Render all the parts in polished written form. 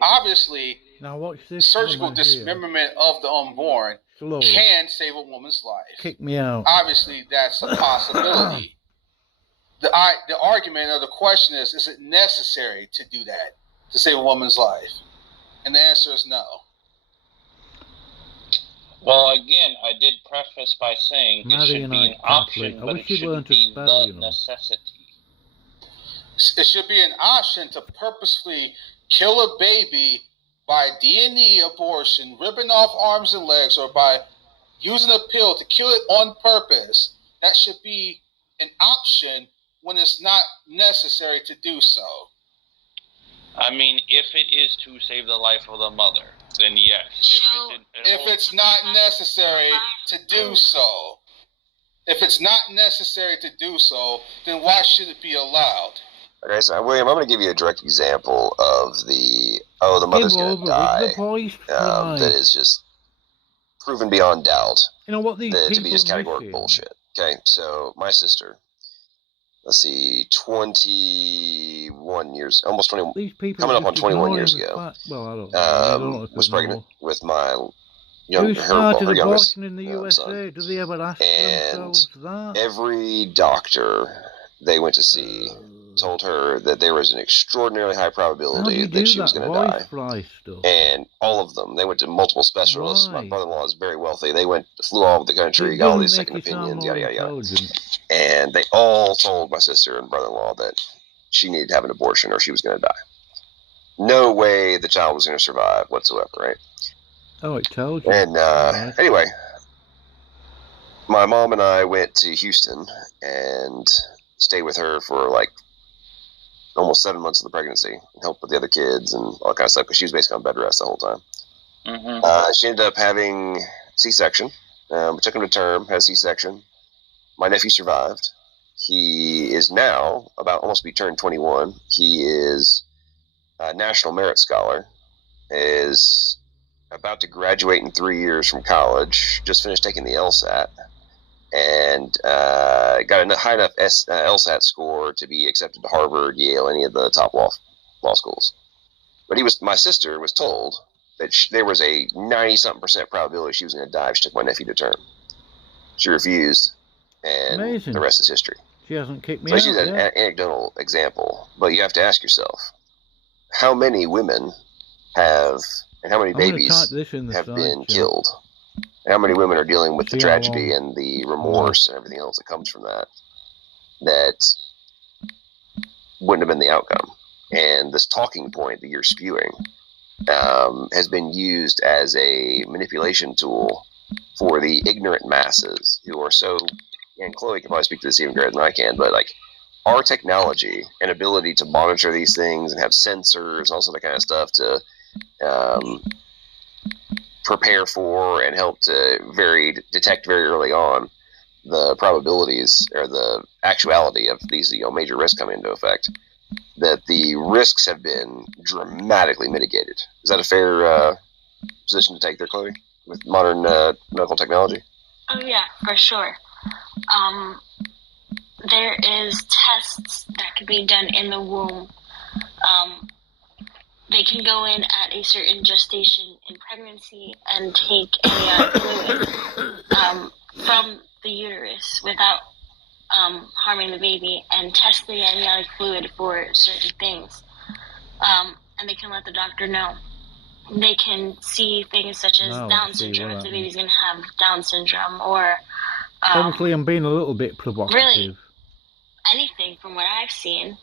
obviously, Now watch this surgical dismemberment of the unborn can save a woman's life. Kick me out. Obviously, that's a possibility. The argument or the question is it necessary to do that to save a woman's life? And the answer is no. Well, again, I did preface by saying it should be an option, but it shouldn't be the necessity. It should be an option to purposefully kill a baby by D&E abortion, ripping off arms and legs, or by using a pill to kill it on purpose. That should be an option when it's not necessary to do so. I mean, if it is to save the life of the mother, then yes. If it's not necessary to do so. If it's not necessary to do so, then why should it be allowed? Okay, so William, I'm going to give you a direct example of the mother's going to die. That is just proven beyond doubt. You know what these people to be just categorical bullshit. Okay, so my sister, let's see, 21 years, almost 20, coming up on 21 years ago, was pregnant with my her youngest in the USA? son. Do they ever ask themselves that? Every doctor they went to see told her that there was an extraordinarily high probability that she was going to die. And all of them, they went to multiple specialists. My brother-in-law is very wealthy. They flew all over the country, got all these second opinions, yada, yada, yada. And they all told my sister and brother-in-law that she needed to have an abortion or she was going to die. No way the child was going to survive whatsoever, right? Oh, it told you. And anyway, my mom and I went to Houston and stayed with her for like almost 7 months of the pregnancy and helped with the other kids and all that kind of stuff because she was basically on bed rest the whole time. Mm-hmm. She ended up having C-section. We took him to term, had a C-section. My nephew survived. He is now about almost to be turned 21. He is a National Merit Scholar, is about to graduate in 3 years from college, just finished taking the LSAT, and got a high enough LSAT score to be accepted to Harvard, Yale, any of the top law schools. But my sister was told that there was a 90-something% probability she was going to die if she took my nephew to term. She refused, and Amazing. The rest is history. She hasn't kicked me out. So she's an anecdotal example, but you have to ask yourself, how many women have, and how many babies have been killed? How many women are dealing with the tragedy and the remorse and everything else that comes from that wouldn't have been the outcome? And this talking point that you're spewing has been used as a manipulation tool for the ignorant masses who are so, and Chloe can probably speak to this even greater than I can, but like our technology and ability to monitor these things and have sensors and all that kind of stuff to prepare for and help to detect very early on the probabilities or the actuality of these major risks coming into effect, that the risks have been dramatically mitigated. Is that a fair position to take there, Chloe, with modern medical technology? Oh yeah, for sure. There is tests that can be done in the womb. They can go in at a certain gestation in pregnancy and take amniotic fluid from the uterus without harming the baby and test the amniotic fluid for certain things. And they can let the doctor know. They can see things such as Down syndrome, if the baby's going to have Down syndrome, or... Obviously, I'm being a little bit provocative. Really, anything from what I've seen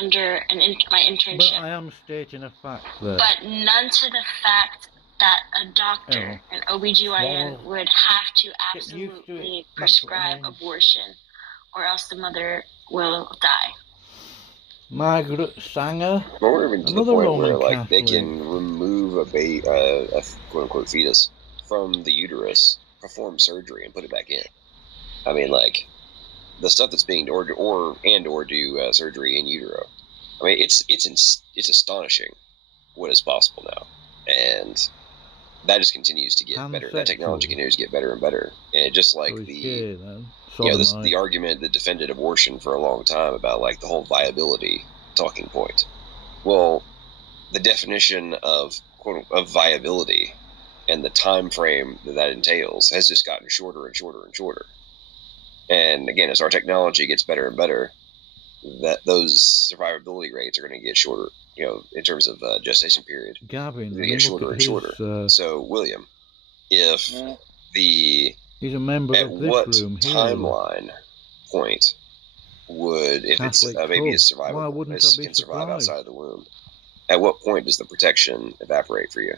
under my internship. But I am stating a fact that... But none to the fact that a doctor, an OBGYN, would have to absolutely prescribe abortion, or else the mother will die. Margaret Sanger, or even to the point where like they can remove a quote unquote fetus from the uterus, perform surgery, and put it back in. I mean, like the stuff that's being or do surgery in utero. I mean, it's astonishing what is possible now, and that just continues to get better. That technology continues to get better and better, and it just like the argument that defended abortion for a long time about like the whole viability talking point. Well, the definition of viability and the time frame that entails has just gotten shorter and shorter and shorter. And again, as our technology gets better and better, that those survivability rates are going to get shorter. In terms of gestation period, Gavin, going to get shorter and shorter. So, William, if he's a member at of this what room here, timeline point would, if it's a baby is survivable, can survive outside of the womb, at what point does the protection evaporate for you?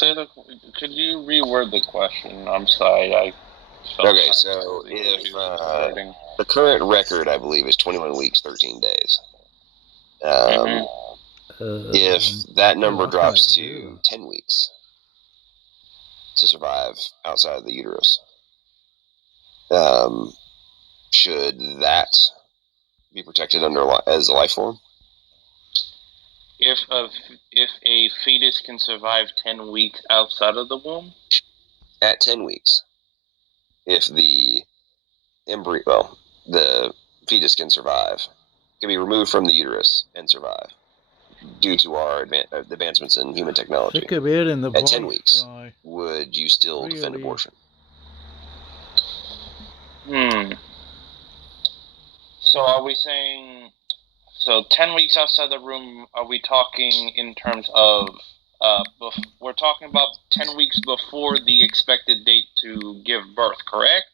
Could you reword the question? I'm sorry. Okay, so if the current record, I believe, is 21 weeks, 13 days. If that number drops to 10 weeks to survive outside of the uterus, should that be protected as a life form? If a fetus can survive 10 weeks outside of the womb? At 10 weeks. If the the fetus can survive, can be removed from the uterus and survive due to our advancements in human technology. At 10 weeks, would you still defend abortion? So are we saying, 10 weeks outside the room, are we talking in terms of, we're talking about 10 weeks before the expected date to give birth, correct?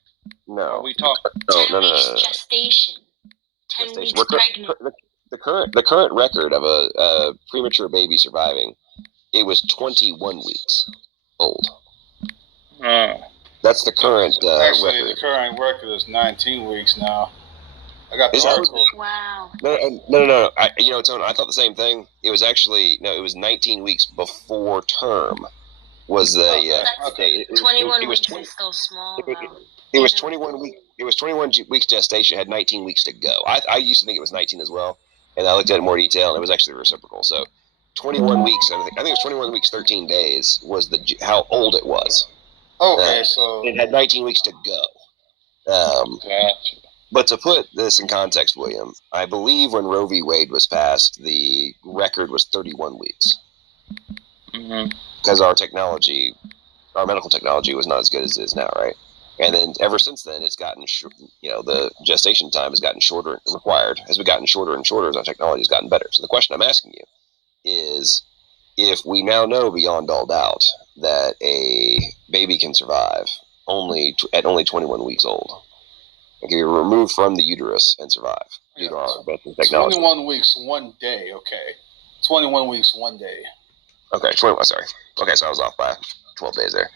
No. Are we talking? No. Gestation. 10 weeks pregnant. The current record of a premature baby surviving, it was 21 weeks old. That's the current actually, record. The current record is 19 weeks now. I got the article. Wow. No. Tony, I thought the same thing. It was actually, it was 19 weeks before term was the... 21 weeks is still small, It was 21 weeks. It was 21 weeks gestation. Had 19 weeks to go. I used to think it was 19 as well, and I looked at it in more detail, and it was actually reciprocal. So, 21 weeks. I think it was 21 weeks, 13 days was how old it was. Okay, so it had 19 weeks to go. But to put this in context, William, I believe when Roe v. Wade was passed, the record was 31 weeks. Because our medical technology was not as good as it is now, right? And then ever since then, it's gotten, the gestation time has gotten shorter and required. As we've gotten shorter and shorter, as our technology has gotten better. So the question I'm asking you is, if we now know beyond all doubt that a baby can survive at only 21 weeks old, and can be removed from the uterus and survive due to our technology. 21 weeks, 1 day, okay. 21 weeks, 1 day. Okay, sorry. Okay, so I was off by 12 days there.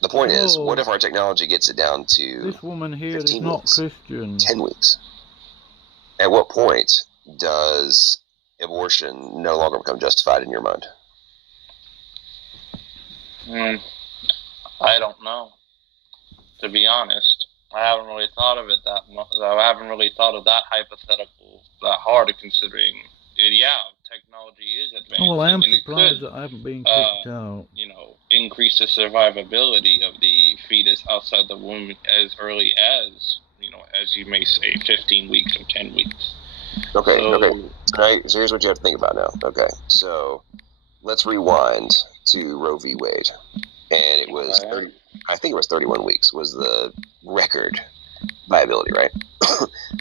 The point is, what if our technology gets it down to this woman here 15 is not weeks, Christian. 10 weeks? At what point does abortion no longer become justified in your mind? I don't know, to be honest. I haven't really thought of it that much. I haven't really thought of that hypothetical that hard, considering technology is advancing. Well, I am surprised that I haven't been kicked out. Increase the survivability of the fetus outside the womb as early as, as you may say, 15 weeks or 10 weeks. Okay. So here's what you have to think about now. Okay, so let's rewind to Roe v. Wade, and it was 31 weeks was the record viability, right?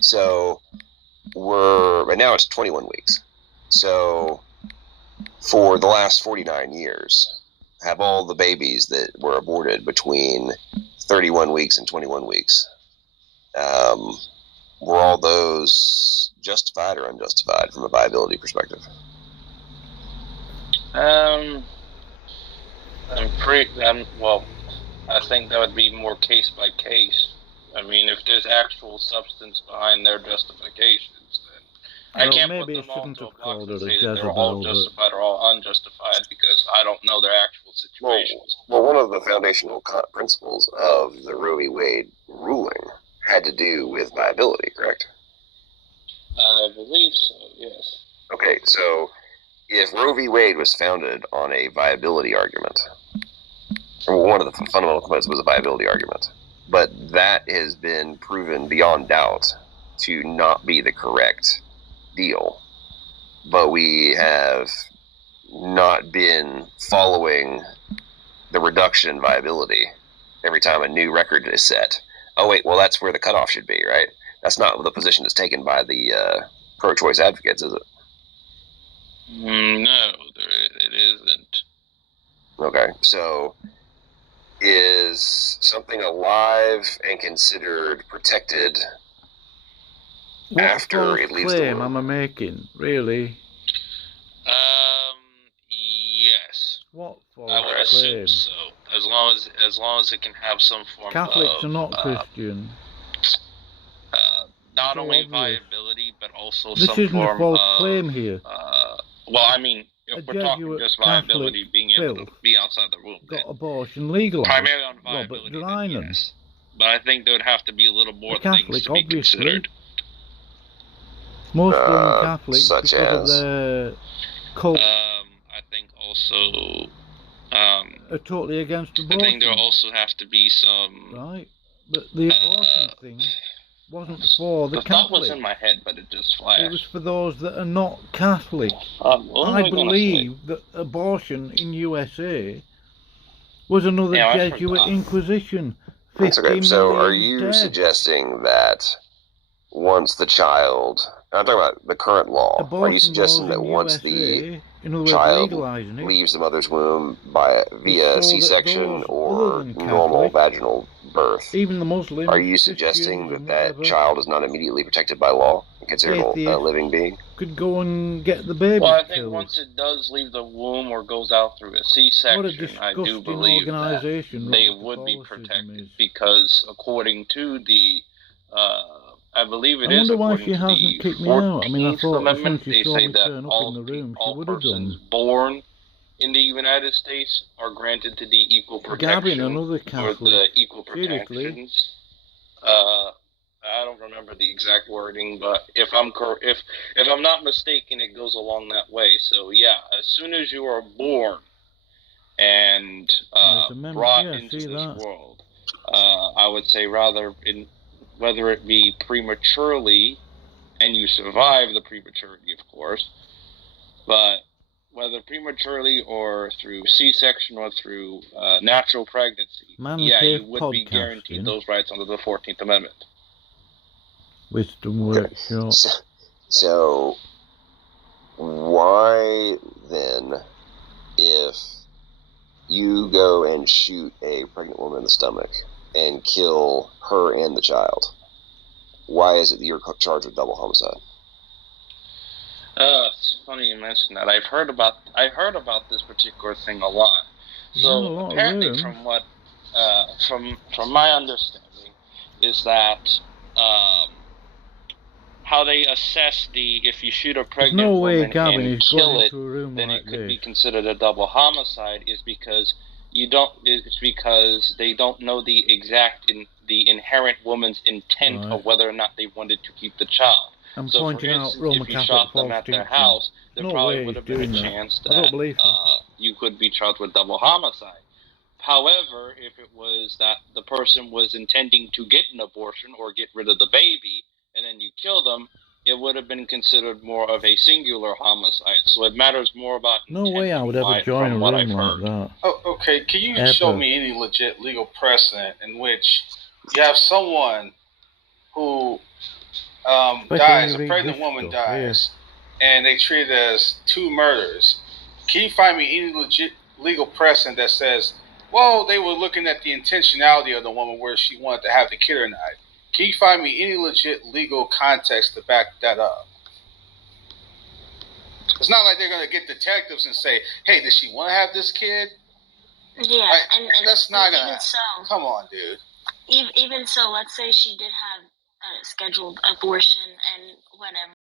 So right now it's 21 weeks. So for the last 49 years, have all the babies that were aborted between 31 weeks and 21 weeks, were all those justified or unjustified from a viability perspective? I think that would be more case by case. I mean, if there's actual substance behind their justifications, then I can't put them all into a box and say that they're all justified or all unjustified, because I don't know their actual situations. Well, one of the foundational principles of the Roe v. Wade ruling had to do with viability, correct? I believe so, yes. Okay, so if Roe v. Wade was founded on a viability argument, one of the fundamental components was a viability argument, but that has been proven beyond doubt to not be the correct deal, but we have not been following the reduction in viability every time a new record is set. Oh, wait, well, that's where the cutoff should be, right? That's not the position that's taken by the pro-choice advocates, is it? No, it isn't. Okay, so is something alive and considered protected after it leaves the womb? What claim am I making, really? Yes. What I would assume so. As long as it can have some form Catholics of... are not Christian. Not so only obvious. Viability, but also this some isn't form a false of... claim here. Well, I mean, if we're talking just viability, Catholic being able to be outside the womb, got abortion legalized. Primarily on viability, then yes. But I think there would have to be a little more things to be considered. Most Roman Catholics, such because as of their cult, I think also are totally against abortion. I think there also have to be some... Right, but the abortion thing wasn't for the Catholic. thought was in my head, but it just flashed. It was for those that are not Catholic. I believe that abortion in USA was another Jesuit Inquisition. That's okay. So are you suggesting that once the child... I'm talking about the current law. Are you suggesting that once the child leaves the mother's womb via C-section or normal vaginal birth, even the Muslims, are you suggesting that that child is not immediately protected by law and considered a living being? Could go and get the baby. Well, I think once it does leave the womb or goes out through a C-section, I do believe that they would be protected because according to the I believe it is according to the 14th Amendment, they say that all persons born in the United States are granted to the equal protection or the equal protections. I don't remember the exact wording, but if I'm not mistaken, it goes along that way. So yeah, as soon as you are born and brought into this world, I would say whether it be prematurely, and you survive the prematurity, of course, but whether prematurely or through C-section or through natural pregnancy, you would be guaranteed those rights under the 14th Amendment. Wisdom Workshop. So, why then, if you go and shoot a pregnant woman in the stomach and kill her and the child, why is it that you're charged with double homicide? It's funny you mention that. I heard about this particular thing a lot. So apparently, from what from my understanding, is that how they assess if you shoot a pregnant woman and kill it, then it could be considered a double homicide, is because they don't know the inherent woman's intent of whether or not they wanted to keep the child. So for instance, if you shot them at their house, there probably would have been a chance that you could be charged with double homicide. However, if it was that the person was intending to get an abortion or get rid of the baby, and then you kill them, it would have been considered more of a singular homicide. So it matters more about intent. No way I would ever join a room like that. Oh, okay, can you show me any legit legal precedent in which you have someone who dies, a pregnant woman dies, and they treat it as two murders? Can you find me any legit legal precedent that says, well, they were looking at the intentionality of the woman, where she wanted to have the kid or not? Can you find me any legit legal context to back that up? It's not like they're going to get detectives and say, hey, does she want to have this kid? Yeah, and that's not going to happen. So, come on, dude. Even so, let's say she did have a scheduled abortion and whatever.